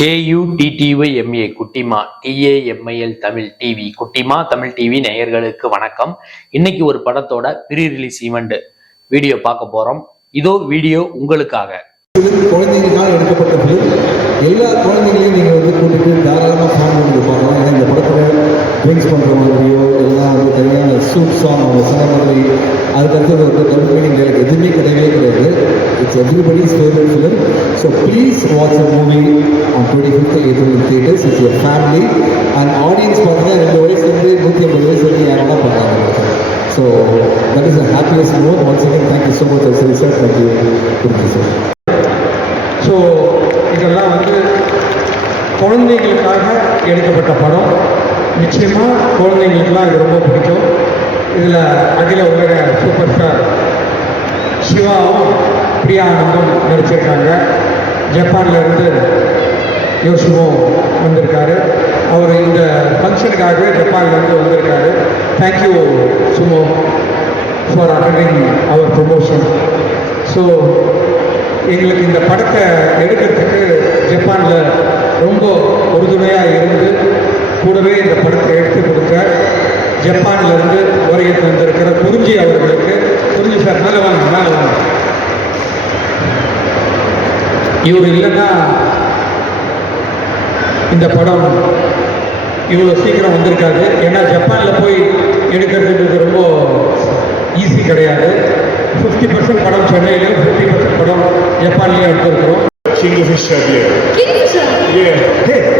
கேயூடிடிஒய்எம்ஏ குட்டிமா டிஏஎம்ஐஎல் தமிழ் டிவி குட்டிமா தமிழ் டிவி நேயர்களுக்கு வணக்கம். இன்னைக்கு ஒரு படத்தோட ப்ரீ ரிலீஸ் ஈவெண்ட் வீடியோ பார்க்க போறோம். இதோ வீடியோ உங்களுக்காக. ஃபிலிம் குழந்தைங்களுக்காக எடுக்கப்பட்ட ஃபிலிம் எல்லா குழந்தைங்களையும் நீங்கள் வந்து கூட்டிட்டு தாராளமாக சாங் பார்க்கலாம். ஏன்னா இந்த படத்தில் ட்ரிங்க்ஸ் பண்ணுற மாதிரியோ எல்லாம் வந்து சூப் சாங் அவங்க சொன்ன மாதிரி அதுக்கடுத்தது வந்து டபுள் மீனிங் டைலாக் எதுவுமே கிடையவே கிடையாது. It's everybody's favourite film so please watch a movie on twenty fifth April theatres it's your family and audience பார்த்தீங்கன்னா ரெண்டு வயசுலேருந்து நூற்றி ஐம்பது வயசு வரைக்கும் யாரெல்லாம் பண்ணுறாங்க so that is a happiest movie once again thank you so much sir sir thank you Guruji sir so இதெல்லாம் வந்து குழந்தைங்களுக்காக எடுக்கப்பட்ட படம். நிச்சயமாக குழந்தைங்களுக்குலாம் இது ரொம்ப பிடிக்கும். இதில் அகில உலக சூப்பர் ஸ்டார் சிவாவும் பிரியானந்தும் நடிச்சிருக்காங்க. ஜப்பான்லேருந்து யோசுவும் வந்திருக்காரு. அவர் இந்த ஃபங்க்ஷனுக்காகவே ஜப்பான்லேருந்து வந்திருக்காரு. தேங்க்யூ சுமோ ஃபார் அட்டனிங் அவர் ப்ரொமோஷன் ஸோ எங்களுக்கு இந்த படத்தை எடுக்கிறதுக்கு ஜப்பானில் ரொம்ப உறுதுணையாக இருந்து கூடவே இந்த படத்தை எடுத்து கொடுக்க ஜப்பான்ல இருந்து வருகை தந்திருக்கிற குறிஞ்சி அவர்களுக்கு குறிஞ்சி சார் மேலே வாங்க மேலே வாங்க இவர் இல்லைன்னா இந்த படம் இவ்வளோ சீக்கிரம் வந்திருக்காது ஏன்னா ஜப்பானில் போய் எடுக்கிறதுன்றது ரொம்ப ஈஸி கிடையாது ஃபிஃப்டி பர்சன்ட் படம் சென்னையிலையும் ஃபிஃப்டி பர்சன்ட் படம் ஜப்பான்லேயும் எடுத்திருக்கிறோம். Kingfisher. Yeah. Kingfisher.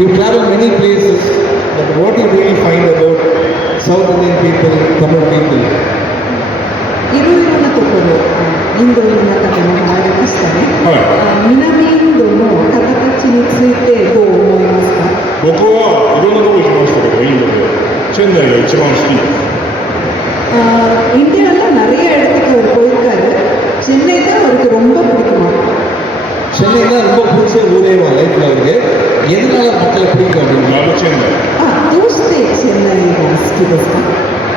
you travel many places but what you really find about South Indian people Tamil பீப்புள்いろいろなところ、インドの中でもありましたね。はいあ南インドの方たちについてどう思いますか。僕はいろんなとこ行きましたけど、インドで、チェンナイが一番好きです。ஆஹ் இந்தியால நிறைய இடத்துக்கு அவர் போயிருக்காரு சென்னை தான் அவருக்கு ரொம்ப பிடிக்குமா சென்னை தான் ரொம்ப பிடிச்ச ஊரே லைஃப்ல இருக்கு. எதனால மக்களை பிடிக்கும் அப்படின்னு தோஸ்தே சென்னை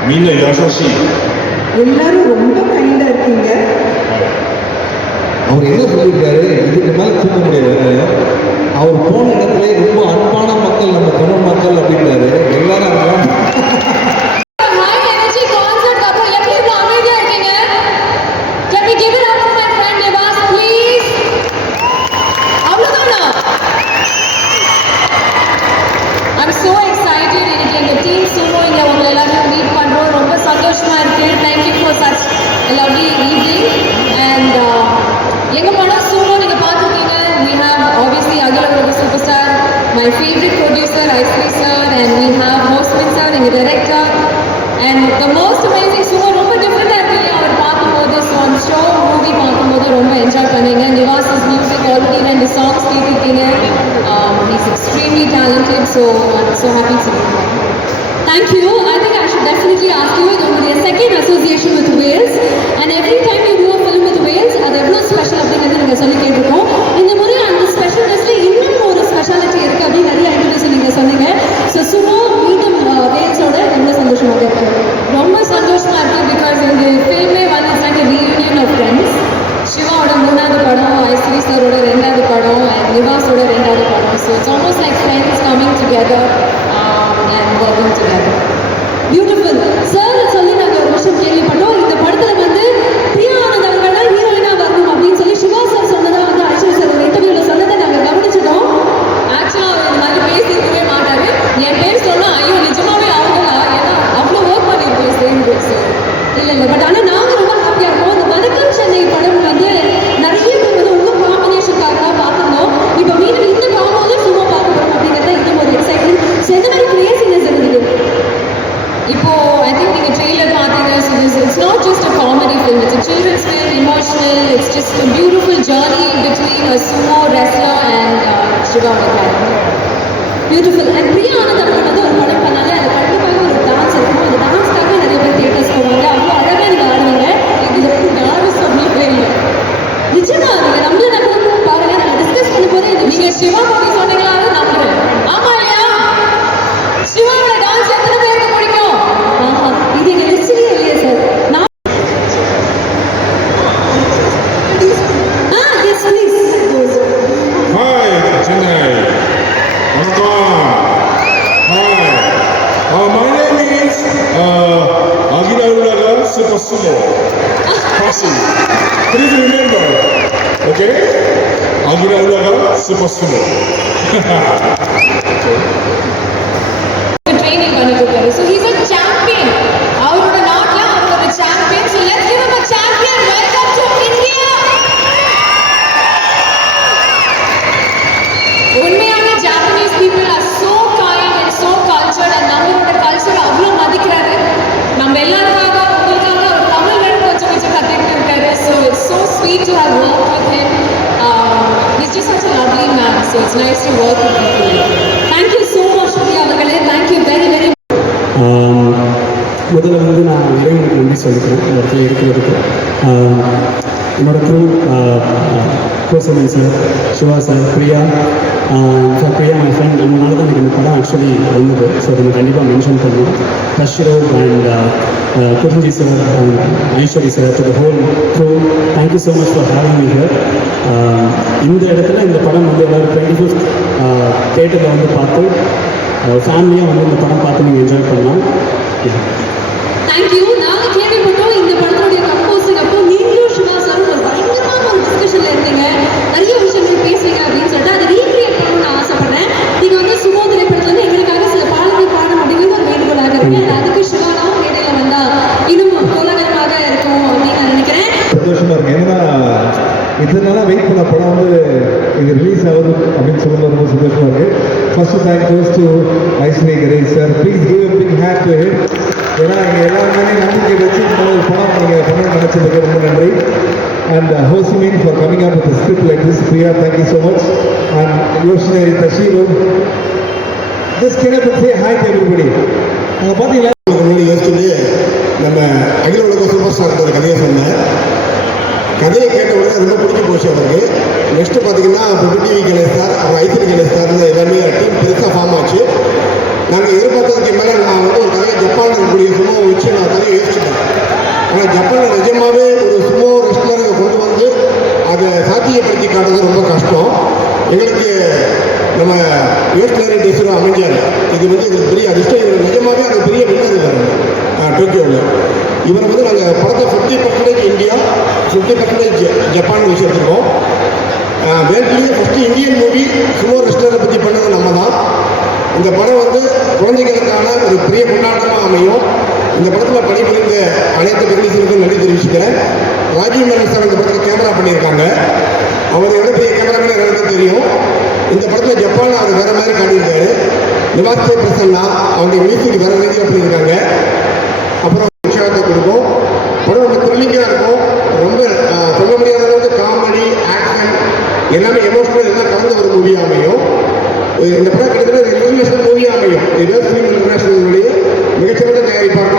மீன யோசி எல்லாரும் ரொம்ப கைண்டா இருக்கீங்க. அவர் என்ன சொல்லியிருக்காரு? இதுக்கு மேலே தூக்க முடியாது. அவர் போன இடத்துல ரொம்ப அன்பான மக்கள் நம்ம தமிழ் மக்கள் அப்படின்றாரு எல்லாரும் ஐம் ஸோ எக்ஸைட்டட் இன்னைக்கு எங்கள் டீம் சும்மா இங்கே உங்களை எல்லாரும் மீட் பண்ணுறோம் ரொம்ப சந்தோஷமாக இருக்குது thank you for such lovely evening and எங்கள் படம் சூப்பர் நீங்கள் பார்த்துருக்கீங்க வி ஹாவ் ஆப்வியஸ்லி அகில ஒரு super star my favourite producer ஐஸ்ரீ sir and we have மோஸ்மின் sir எங்கள் director and the most amazing So I'm so happy to be here. Thank you. I think I should definitely ask you, there will be a second association with Please remember. Okay? 아무나 올라가 쓰고 쓰고. முதல்ல வந்து நான் இறைவனுக்கு நன்றி சொல்லிக்கிறேன். இந்த இடத்துல இருக்கிறதுக்கு. ஆம், என்னோட sir Siva sir Priya. Sir Priya my friend இவங்களால தான் எனக்கு இந்த படம் ஆக்சுவலி வந்தது. ஸோ அதை கண்டிப்பாக மென்ஷன் பண்ணுவோம் தஷ்ரோ அண்ட் குருஞ்சி sir Ishari sir to the whole crew thank you so much for having me here இந்த இடத்துல இந்த படம் வந்து எல்லாரும் டுவெண்ட்டி ஃபிஃப்த் தேட்டரில் வந்து பார்த்து ஃபேமிலியாக வந்து இந்த படம் பார்த்து நீங்கள் என்ஜாய் பண்ணலாம். First thank goes to Ishari Ganesh sir please give a big hand to him ஏன்னா இங்கே எல்லாருமே நம்பிக்கை வச்சு இந்த மாதிரி ஒரு படம் நீங்கள் பண்ண நினச்சதுக்கு ரொம்ப நன்றி. And Ho Chi Minh for coming up with script like this Priya thank you so much and யோசனை தஷீரு just can say hi everybody பார்த்தீங்களா முன்னாடி யோசிச்சுட்டு நம்ம அகில உலக சூப்பர் ஸ்டார் கதையை சொன்னேன். கதையை கேட்ட உடனே ரொம்ப பிடிச்சி போச்சு அவருக்கு. நெக்ஸ்ட் பார்த்தீங்கன்னா டிவி கணேஷ் சார் அப்புறம் ஐசிடி ஆனால் ஜப்பானில் நிஜமாகவே ஒரு சுமோ ரெஸ்டலரை கொண்டு வந்து அதை சாத்தியப்படுத்தி காட்டுறது ரொம்ப கஷ்டம். எங்களுக்கு நம்ம யோசிச்சு டேஸரும் அமைஞ்சார். இது வந்து எங்களுக்கு பெரிய அதிர்ஷ்டம். இவர் நிஜமாவே அது பெரிய வின்னர் இருக்காரு டோக்கியோவில். இவரை வந்து நாங்கள் படத்தை fifty percentage India fifty percentage Japan வச்சு எடுத்துருக்கோம். வேர்ல்ட்லேயே ஃபஸ்ட்டு இந்தியன் மூவி சுமோ ரெஸ்டலரை பற்றி பண்ணது நம்ம தான் இந்த படம் வந்து குழந்தைகளுக்கான ஒரு பெரிய கொண்டாட்டமாக அமையும். இந்த படத்தில் பணிபுரிந்த அனைத்து டெக்னீஷியனுக்கும் நன்றி தெரிவிச்சுக்கிறேன். ராஜீவ் மேனன் சார் இந்த படத்தில் கேமரா பண்ணியிருக்காங்க. அவர் எவ்வளோ பெரிய கேமராமேன் எனக்கு தெரியும். இந்த படத்தில் ஜப்பான் அவர் வேற மாதிரி காட்டியிருக்காரு. நிவாஸ் கே பிரசன்னா அவங்க மியூசிக் வேற ரீதியில் பண்ணியிருக்காங்க அப்புறம் உற்சாகத்தை கொடுக்கும். படம் ரொம்ப த்ரில்லிங்காக இருக்கும். ரொம்ப சொல்ல முடியாத அளவுக்கு காமெடி ஆக்ஷன் எல்லாமே எமோஷனல் எல்லாம் கலந்த ஒரு மூவி அமையும். இந்த படம் கிட்டத்தட்ட ஒரு இன்டர்நேஷனல் மூவி அமையும். இது ஃபிலிம் இன்டர்நேஷனல் மிகச்சிறந்த தயாரிப்பாக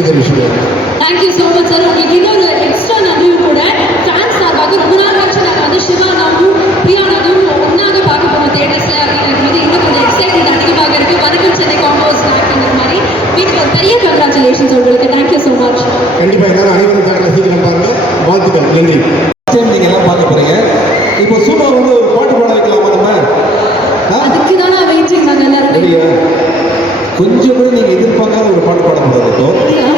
நன்றி தெரிவிச்சுக்கிறேன் தேங்க்யூ ஸோ மச் சார் உங்களுக்கு இன்னொரு எக்ஸ்ட்ரா நன்றியும் கூட ஃபேன்ஸ் சார்பாக ரொம்ப நாள் கழிச்சு நாங்கள் வந்து சிவானாவும் பிரியானாவும் ஒன்றாக பார்க்க போகிறோம் தேட்டர்ஸில் அப்படிங்கிறது இன்னும் கொஞ்சம் எக்ஸைட்மெண்ட் அதிகமாக இருக்குது வணக்கம் சென்னை காம்போஸ் அப்படிங்கிற மாதிரி. வீட்டில் ஒரு பெரிய கங்க்ராச்சுலேஷன்ஸ் உங்களுக்கு. தேங்க்யூ ஸோ மச் கண்டிப்பாக எல்லாரும் அனைவரும் தேட்டரில் சீக்கிரம் பாருங்கள் வாழ்த்துக்கள். நன்றி. டைம் நீங்க எல்லாம் பார்க்க போறீங்க. இப்போ சூப்பா வந்து ஒரு பாட்டு பாட வைக்கலாமா நம்ம? ஆ? அதுக்கு தான் நான் வெயிட்டிங் நாங்கள் எல்லாரும் கொஞ்சம் கூட நீங்க எதிர்பார்க்காத ஒரு பாட்டு பாட போறது இப்போ அப்படியா?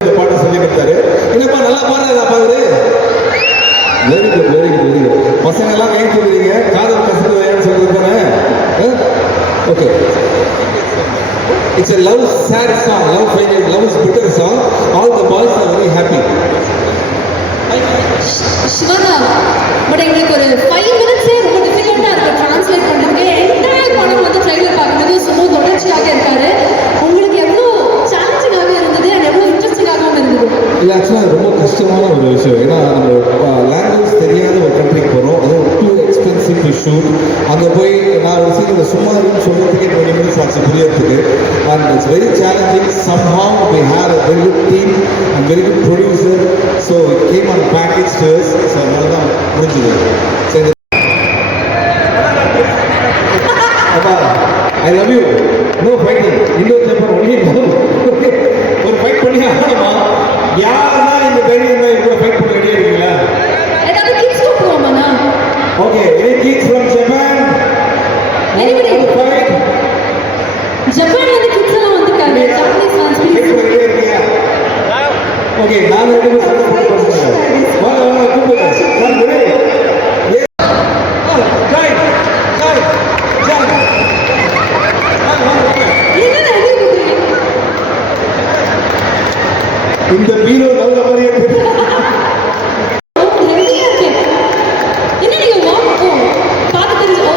இந்த பாட்டு சொல்லி கொடுத்தாரு என்னப்பா நல்லா பாடுறதா பாரு very good very good very good பசங்க எல்லாம் கை சொல்றீங்க காதல் கசப்பு வேணும்னு சொல்றது தானே it's a love sad song love final love is bitter song all the boys are very happy சிவனா பட் எங்களுக்கு ஒரு ஃபைவ் மினிட்ஸே ரொம்ப டிஃபிகல்ட்டாக இருக்குது ட்ரான்ஸ்லேட் பண்ணுறதுக்கு என்டையர் படம் வந்து ட்ரெய்லர் பார்க்கும்போது சும்மா தொடர்ச்சியாக இருக்காரு. உங்களுக்கு எவ்வளோ சேலஞ்சிங்காக இருந்தது அண்ட் எவ்வளோ இன்ட்ரெஸ்டிங்காகவும் இருந்தது? இல்லை ஆக்சுவலாக ரொம்ப கஷ்டம் கஷ்டமான ஒரு விஷயம். ஏன்னா நம்ம டு ஷூட் அங்கே போய் நான் ஒரு சீனில் சும்மா இருக்குன்னு சொல்கிறதுக்கே டுவெண்ட்டி மினிட்ஸ் ஆச்சு புரியறதுக்கு. And it's very challenging somehow we had a very good team and very good producer so came on package டர்ஸ் so அதனால தான் முடிஞ்சுது. சரி. அப்பா I love you no fighting இன்னொரு பேப்பர் ஒன்லி ஓகே ஒரு ஃபைட் பண்ணி ஆகணுமா யாரெல்லாம் இந்த தைரியம் தான் இவ்வளோ ஃபைட் பண்ண ரெடியாக இருக்கீங்களா okay any kids from Japan Anybody? Fight ஜப்பான்ல இருந்து கிட்ஸ் எல்லாம் வந்துட்டாங்க ஜப்பனீஸ் டான்ஸ் ஃபைட் பண்ண ரெடியாக இருக்கீங்க ஓகே நான் ரெண்டு பேரும் சண்டை போட்டு பண்ணுறேன் வாங்க வாங்க கூப்பிடுங்க sir ready Joy Joy Joy என்னடா இது கூப்பிடுறீங்க இந்த பீரோ நல்ல மாதிரியே தெரியுது. ஹெவியா இருக்கு என்ன நீங்க வாக் ஓ பார்த்து தெரிஞ்சு ஓ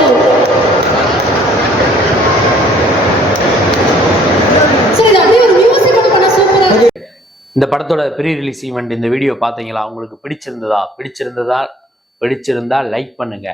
சரி இது அப்படியே ஒரு மியூசிக் ஒன்று பண்ண சூப்பரா இருக்கு இந்த படத்தோட ப்ரீ ரிலீஸ் ஈவெண்ட் இந்த வீடியோ பார்த்தீங்களா? உங்களுக்கு பிடிச்சிருந்ததா? பிடிச்சிருந்ததா? பிடிச்சிருந்தா லைக் பண்ணுங்க.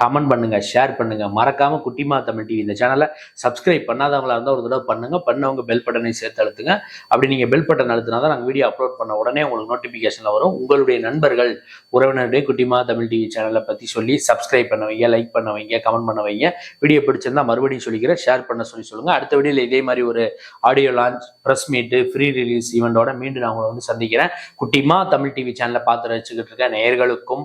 கமெண்ட் பண்ணுங்கள் ஷேர் பண்ணுங்கள் மறக்காமல் குட்டிமா தமிழ் டிவி இந்த சேனலை சப்ஸ்கிரைப் பண்ணாதவங்களா இருந்தால் ஒரு தடவை பண்ணுங்கள் பண்ணவங்க பெல் பட்டனை சேர்த்து அழுத்துங்க. அப்படி நீங்கள் பெல் பட்டன் அழுத்தினா தான் நாங்கள் வீடியோ அப்லோட் பண்ண உடனே உங்களுக்கு நோட்டிஃபிகேஷனில் வரும். உங்களுடைய நண்பர்கள் உறவினருடைய குட்டிமா தமிழ் டிவி சேனலை பற்றி சொல்லி சப்ஸ்கிரைப் பண்ண வைங்க லைக் பண்ண வைங்க கமெண்ட் பண்ண வைங்க வீடியோ பிடிச்சிருந்தா மறுபடியும் சொல்லிக்கிறேன். ஷேர் பண்ண சொல்லி சொல்லுங்கள் அடுத்த வீடியோவில் இதே மாதிரி ஒரு audio launch press meet pre release ஈவெண்ட்டோட மீண்டும் நான் உங்களை வந்து சந்திக்கிறேன். குட்டிமா தமிழ் டிவி சேனலை பார்த்து ரசிச்சுக்கிட்டு இருக்க நேயர்களுக்கும்